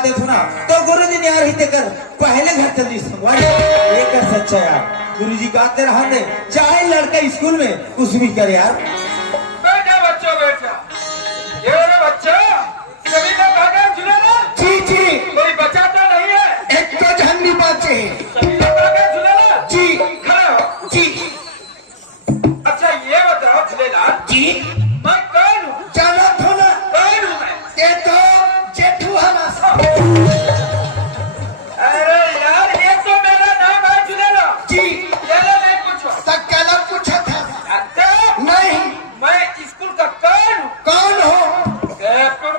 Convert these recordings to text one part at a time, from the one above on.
देते ना तो गुरुजी ने यार ही देकर पहले घर जल्दी संगवा एक सच्चा यार। गुरुजी कहते रहा ने चाहे लड़का स्कूल में कुछ भी करे यार। बैठा बच्चों बैठा, ये रे बच्चा सभी लोग आ गए झूलेलाल। जी जी, कोई बचा तो नहीं है? एक तो झंडी बचे। सभी लोग आ गए झूलेलाल। जी खड़े हो। जी अच्छा ये बताओ झूलेलाल, जी, मैं कौन हूँ? चलो थोड़ा कौन हूँ मैं? ये तो जेठू हमारा। अरे यार ये तो मेरा नाम है झूलेलाल। जी, ये लो नहीं पूछो। तक कलम पूछा था। अच्छा नहीं, मैं स्कूल का कौन हूँ? कौन हो? कैप्टन।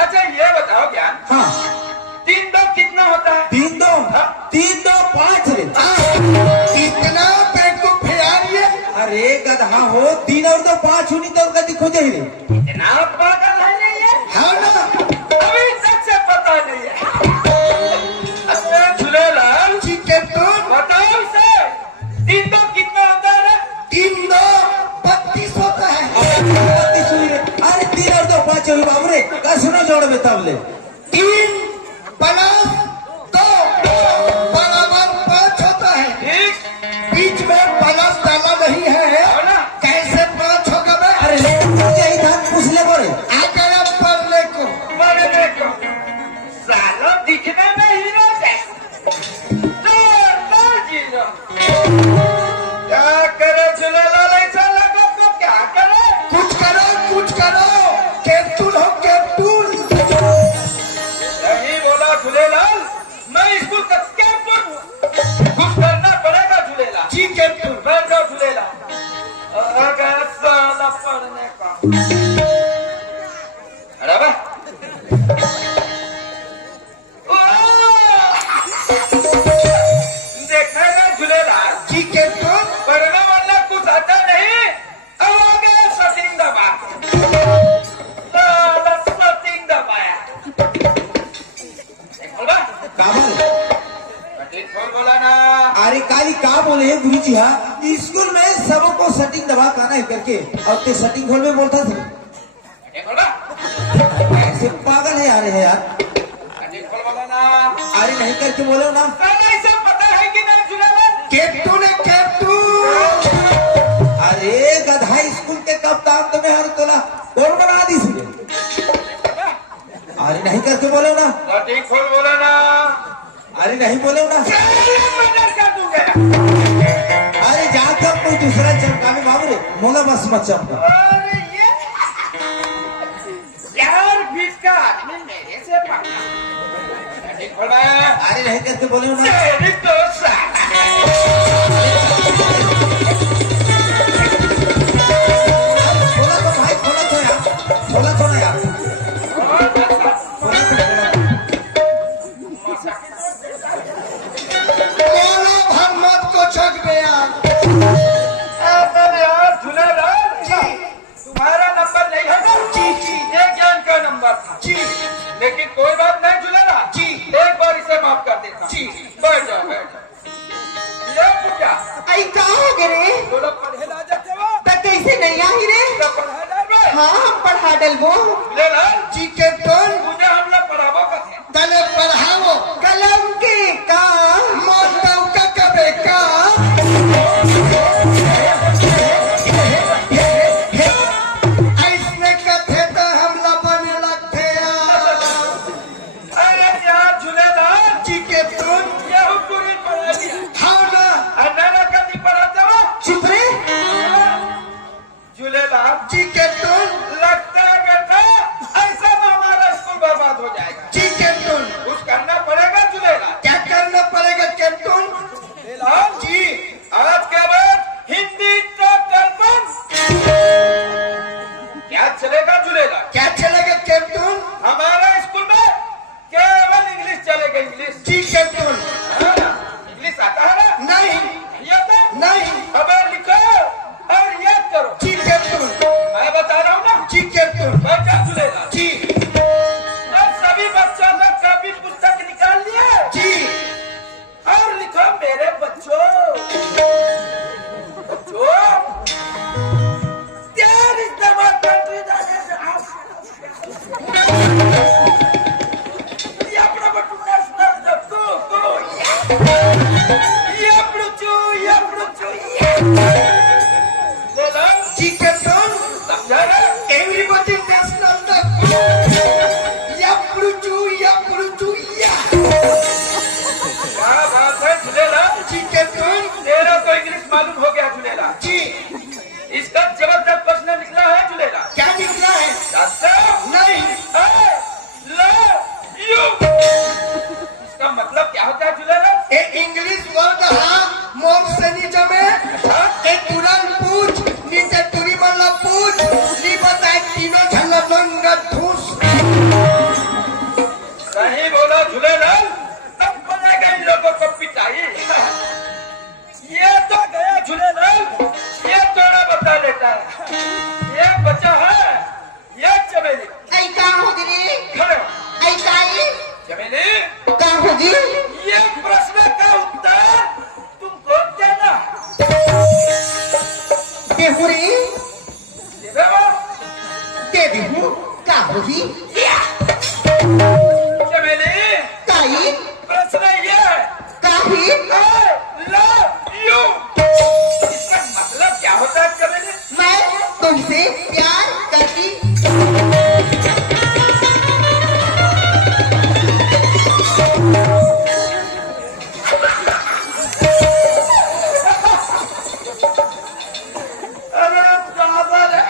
अच्छा ये बताओ ज्ञान, हाँ 3 2 कितना होता है? 3 2 3 2 5 रे। इतना बेवकूफ फिरारिए। अरे गधा हो 3 और 2 5 हुई तो कदी खोजे ही रे। इतना पागल है नहीं है? हाँ ना, अभी तक से पता नहीं है। अरे झूलेलाल जी कैप्टन, बताओ इसे 3 2 कितना होता है? 3 2 32 होता है। 32 हुई रे। अरे 3 और 2 5 हुई बाबू रे। कसनो जोड़ में तब ले 3 प्लस 2 बराबर 5 होता है। ठीक बीच में प्लस डाला नहीं है, हो ना? कैसे 5 होगा बे? अरे ले यही था पूछ ले बोरे। अगर अब पढ़ने को बड़े देखो सालों दिखने में हीरो जैसा, जोरदार हीरो। क्या करे झूलेलाल, ऐसा लगा तो क्या करे? कुछ करो, कुछ करो। कैप्टन हो कैप्टन। यही बोला झूलेलाल, मैं स्कूल का कैप्टन हूँ। कुछ करना पड़ेगा झूलेलाल। जी कैप्टन। बैठ जाओ झूलेलाल। अगर साला पढ़ने का अरे बे देखा ना झूलेलाल, जी कैप्टन। पढ़ने वाला कुछ आता नहीं। अब आ गया सटिंग दबा, साला सटिंग दबाया। बोल बा, काबल सटिंग खोल बोला ना। अरे काली का बोले गुरुजी हाँ स्कूल में सबको सेटिंग दबा काना है करके और ते सेटिंग खोल में बोलता था। सटिंग खोल बा, ऐसे पागल है यार है यार। सटिंग खोल बोला ना। अरे नहीं करके बोलो ना। साला इसे पता है कि नहीं झूलेलाल? कैप्टन है कैप्टन। अरे गधा स्कूल के कप्तान तुम्हें हर तोला कौन बना दी सी। अरे नहीं करके बोलो ना। सटिंग खोल बोला ना। अरे नहीं बोलो ना। मदद कर दूंगा। अरे जाकर कोई दूसरा चमका में बाबू रे मोला बस मत चमका। अरे ये यार बीच का आदमी मेरे से पकड़ा। सटिंग खोल बा। अरे नहीं करके बोलो ना। तेरी तो साला। खोला तो भाई खोला तो यार। खोला तो ना यार। खोला तो खोला। बोलो भगवत को छक गया। अरे यार झूलेलाल जी तुम्हारा नंबर नहीं है ना? जी जी ये ज्ञान का नंबर था। जी लेकिन कोई बात नहीं झूलेलाल, जी। एक बार इसे माफ कर देता। जी। बैठ जाओ बैठ जाओ। ये पूछा आई का हो गए रे? तो लोग पढ़े ला जाते हो तक कैसे नहीं आई रे? तो पढ़ा जा रहे। हाँ हम पढ़ा डलबो। झूलेलाल जी कैप्टन। मुझे हम लोग पढ़ावो का थे। तले पढ़ाओ कलम के का मोटाऊ का कबे का। ऐसने कथे तो हम लबने लगते यार। अरे यार झूलेलाल जी कैप्टन। ये पूरी पढ़ा दिया। हाँ ना, अन्ना कभी पढ़ाते हो चुप रे। झूलेलाल? जी कैप्टन। लगता है बेटा बोला जी कैप्टन समझा ना? एवरीबॉडी नेशनल द यप्रुचू या क्या बात है झूलेलाल? जी कैप्टन तेरा तो इंग्लिश मालूम हो गया झूलेलाल। जी इसका जबरदस्त प्रश्न निकला है झूलेलाल। क्या निकला है? जानते हो? नहीं I love you। इसका मतलब क्या होता है झूलेलाल? ए इंग्लिश वर्ड हा मोम से नी जमे ए तुरंत पूछ नीचे तुरी मल्ला पूछ नी बताए तीनों झल्ला लंगा ठूस सही बोला झूलेलाल। अब बनेगा इन लोगों को पिटाई। ये तो गया झूलेलाल, ये थोड़ा बता लेता है। ये बच्चा है, ये चमेली। ऐ का होगी खड़े हो। ऐ काई चमेली, का होगी ये प्रश्न का उत्तर तुमको देना है। देहुरी दे दो। दे देहू का होगी चमेली, काई प्रश्न ये है, काही I love you। इसका मतलब क्या होता है चमेली? मैं तुमसे प्यार करती अरे बाबा रे।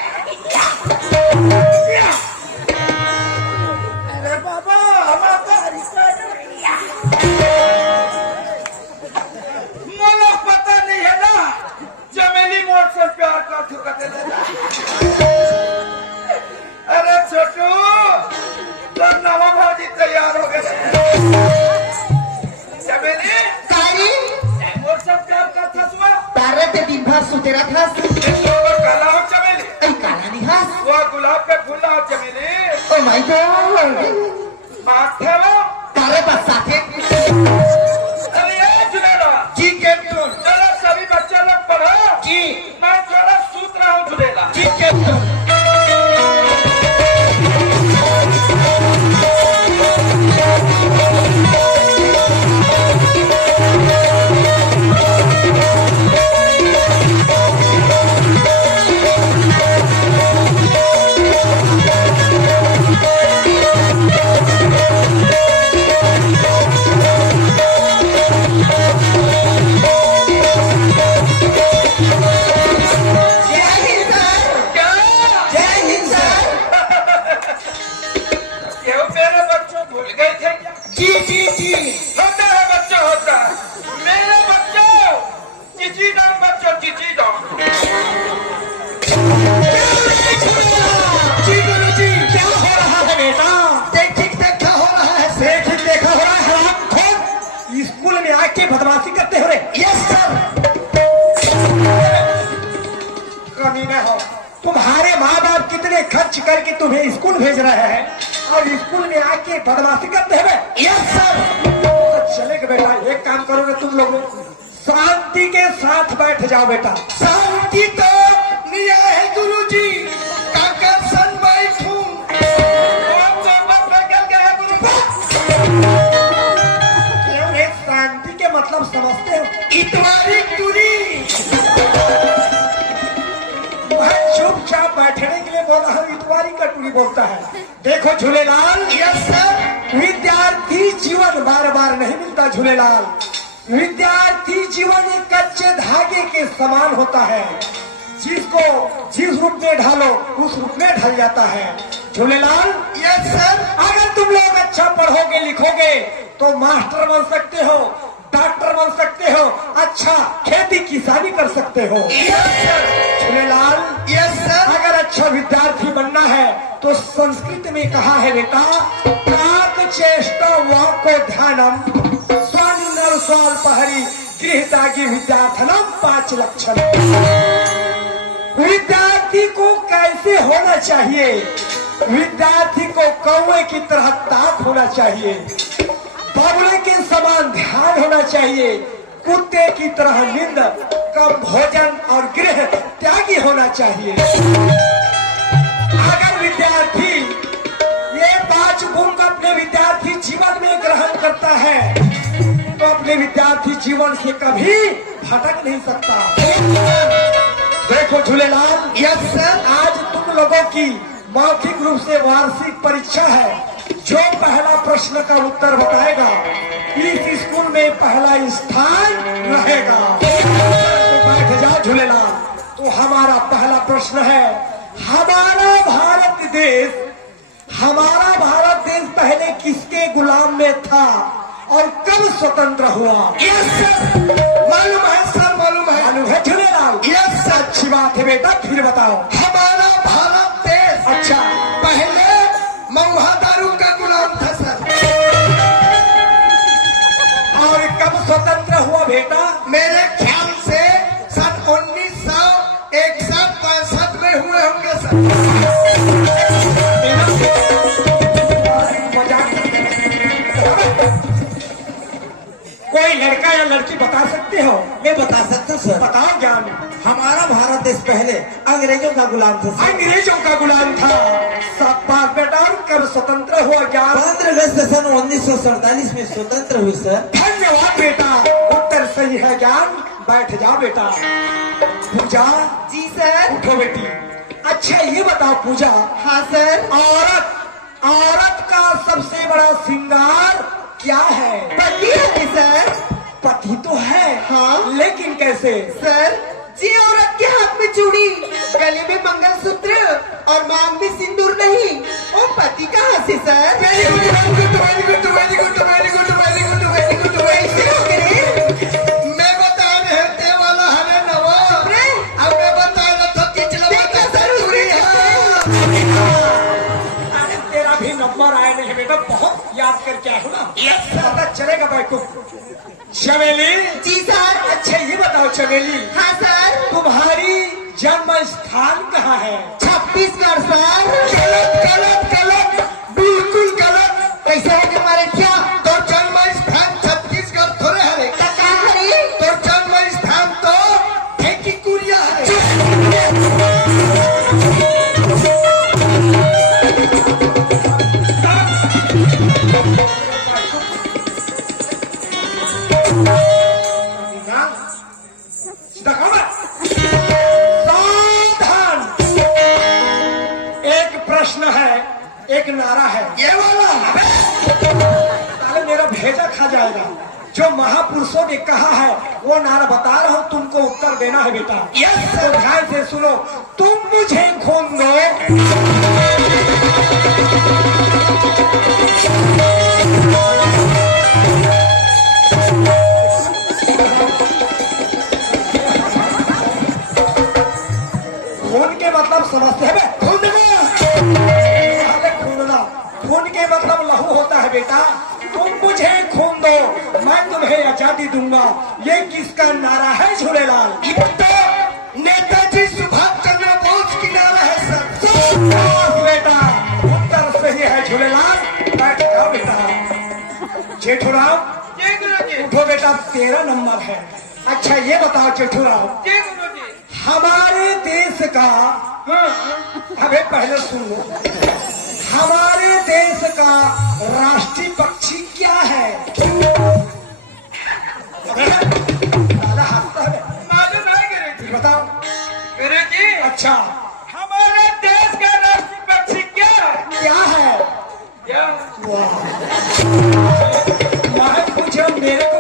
अरे बाबा, मला पता नहीं है ना, चमेली मोर से प्यार का ठुकते देता। अरे छोटू, तो नवा भाजी तैयार हो गए। चमेली, काई मोर से प्यार का थसवा। तारे ते दिन भर सुते रखा काला हो चमेली, ऐ काला निहास वो गुलाब का फूल हो चमेली। ओ माय गॉड माथे लो। तारे बस साथे अरे ये झूलेलाल, जी कैप्टन चलो सभी बच्चे लोग पढ़ो। जी मैं थोड़ा सूत रहा हूँ झूलेलाल। जी कैप्टन क्या? जय हिंद सर क्यों मेरे बच्चों भूल गए थे क्या? जी होता है बच्चों, होता है। मेरे बच्चों, चिची दो बच्चों, चिची दो। जी गुरुजी क्या हो रहा है बेटा देख देखा हो रहा है देख देखा हो रहा है हरामखोर स्कूल में आके बदमाशी करते हो रे यस सर कमी न हो तुम्हारे माँ बाप कितने खर्च करके तुम्हें स्कूल भेज रहे हैं और स्कूल में आके बदमाशी करते हुए यस सर चलेगा बेटा एक काम करोगे तुम लोग शांति के साथ बैठ जाओ बेटा शांति तो निया है गुरुजी काका सन बैठूं कौन से बस निकल गया गुरु? क्यों है शांति के मतलब समझते हो इतवारी तुरी मैं चुपचाप बैठने के लिए बोल रहा हूँ इतवारी का टूरी बोलता है देखो झूलेलाल यस सर विद्यार्थी जीवन बार बार नहीं मिलता झूलेलाल विद्यार्थी जीवन एक कच्चे धागे के समान होता है जिसको जिस रूप में ढालो उस रूप में ढल जाता है झूलेलाल यस सर अगर तुम लोग अच्छा पढ़ोगे लिखोगे तो मास्टर बन सकते हो डॉक्टर बन सकते हो अच्छा खेती किसानी कर सकते हो झूलेलाल यस सर अगर अच्छा विद्यार्थी बनना है तो संस्कृत में कहा है बेटा प्राक चेष्टा वाको ध्यानम स्वानिनर स्वल्पहरि गृहदागी विद्यार्थनम 5 लक्षण विद्यार्थी को कैसे होना चाहिए विद्यार्थी को कौवे की तरह ताक होना चाहिए बगुले के समान ध्यान होना चाहिए कुत्ते की तरह नींद कम भोजन और गृह त्यागी होना चाहिए अगर विद्यार्थी ये 5 गुण को अपने विद्यार्थी जीवन में ग्रहण करता है तो अपने इसलिए विद्यार्थी जीवन से कभी भटक नहीं सकता। देखो झूलेलाल, यस सर। आज तुम लोगों की मौखिक रूप से वार्षिक परीक्षा है। जो पहला प्रश्न का उत्तर बताएगा इस स्कूल में पहला स्थान रहेगा। तो बैठ जाओ झूलेलाल। तो हमारा पहला प्रश्न है, हमारा भारत देश पहले किसके गुलाम में था और कब स्वतंत्र हुआ? यस सर, मालूम है सर, मालूम है। मालूम है झूलेलाल? Yes sir. अच्छी बात है बेटा, फिर बताओ। हमारा भारत देश अच्छा, पहले महुआ दारू का गुलाम था सर। और कब स्वतंत्र हुआ बेटा? मेरे ख्याल से सन 1961-62 में हुए होंगे सर। मजाक करते हैं। कोई लड़का या लड़की बता सकते हो? मैं बता सकता हूँ सर। बताओ ज्ञान। हमारा भारत देश पहले अंग्रेजों का गुलाम था सर। अंग्रेजों का गुलाम था। सब बात बेटा। और कब स्वतंत्र हुआ ज्ञान? 15 अगस्त सन 1947 में स्वतंत्र हुई सर। धन्यवाद बेटा, उत्तर सही है ज्ञान। बैठ जाओ बेटा। पूजा, जी सर। उठो बेटी। अच्छा ये बताओ पूजा, हाँ सर। औरत का सबसे बड़ा श्रृंगार क्या है? पति है सर। पति तो है, हाँ। लेकिन कैसे? सर जी, औरत के हाथ में चूड़ी, गले में मंगलसूत्र और मांग में सिंदूर नहीं। ओ पति कहाँ से sir? Very good, very good, very good, very good, very good, very good, very good, कैसे हो गए? मैं बता रहे ते वाला हरे नवा। अरे! अब मैं बता रहा था कि चला देखा सर, चूड़ी है। अरे तेरा भी नंबर आए नहीं बेटा, बहुत याद करके आया हूँ ना। यस पता चलेगा भाई को। चमेली, जी सर। अच्छा ये बताओ चमेली, हाँ सर। तुम्हारी जन्म स्थान कहाँ है? छत्तीसगढ़ सर। गलत, गलत, गलत, बिल्कुल गलत। कैसे है तुम्हारे क्या? तो जन्म स्थान छत्तीसगढ़ थोड़े हरे। कहाँ हरी? तो जन्म स्थान तो ठेकीकुरिया है। सावधान! एक प्रश्न है, एक नारा है। ये वाला। साले मेरा भेजा खा जाएगा। जो महापुरुषों ने कहा है वो नारा बता रहा हूँ, तुमको उत्तर देना है बेटा। यस तो ध्यान से सुनो। तुम मुझे खून दो, खून के मतलब समझते हैं? खूनना, खून के मतलब लहू होता है बेटा। तुम मुझे खून दो, मैं तुम्हें आजादी दूंगा। ये किसका नारा है झूलेलाल? ये तो नेताजी सुभाष चंद्र बोस की नारा है सर। शाबाश बेटा, उत्तर सही है झूलेलाल। बैठ जाओ बेटा। जेठूराम, जी गुरुजी। उठो बेटा, 13 नंबर है। अच्छा ये बताओ जेठूराम, जी गुरुजी। हमारे देश का, अबे पहले सुन लो, हमारे देश का राष्ट्रीय पक्षी क्या है? दादा हंसता है। मालूम है गुरुजी। बताओ। गुरुजी, अच्छा हमारे देश का राष्ट्रीय पक्षी क्या है? क्या है? क्या? वाह, मैं पूछा, मेरे को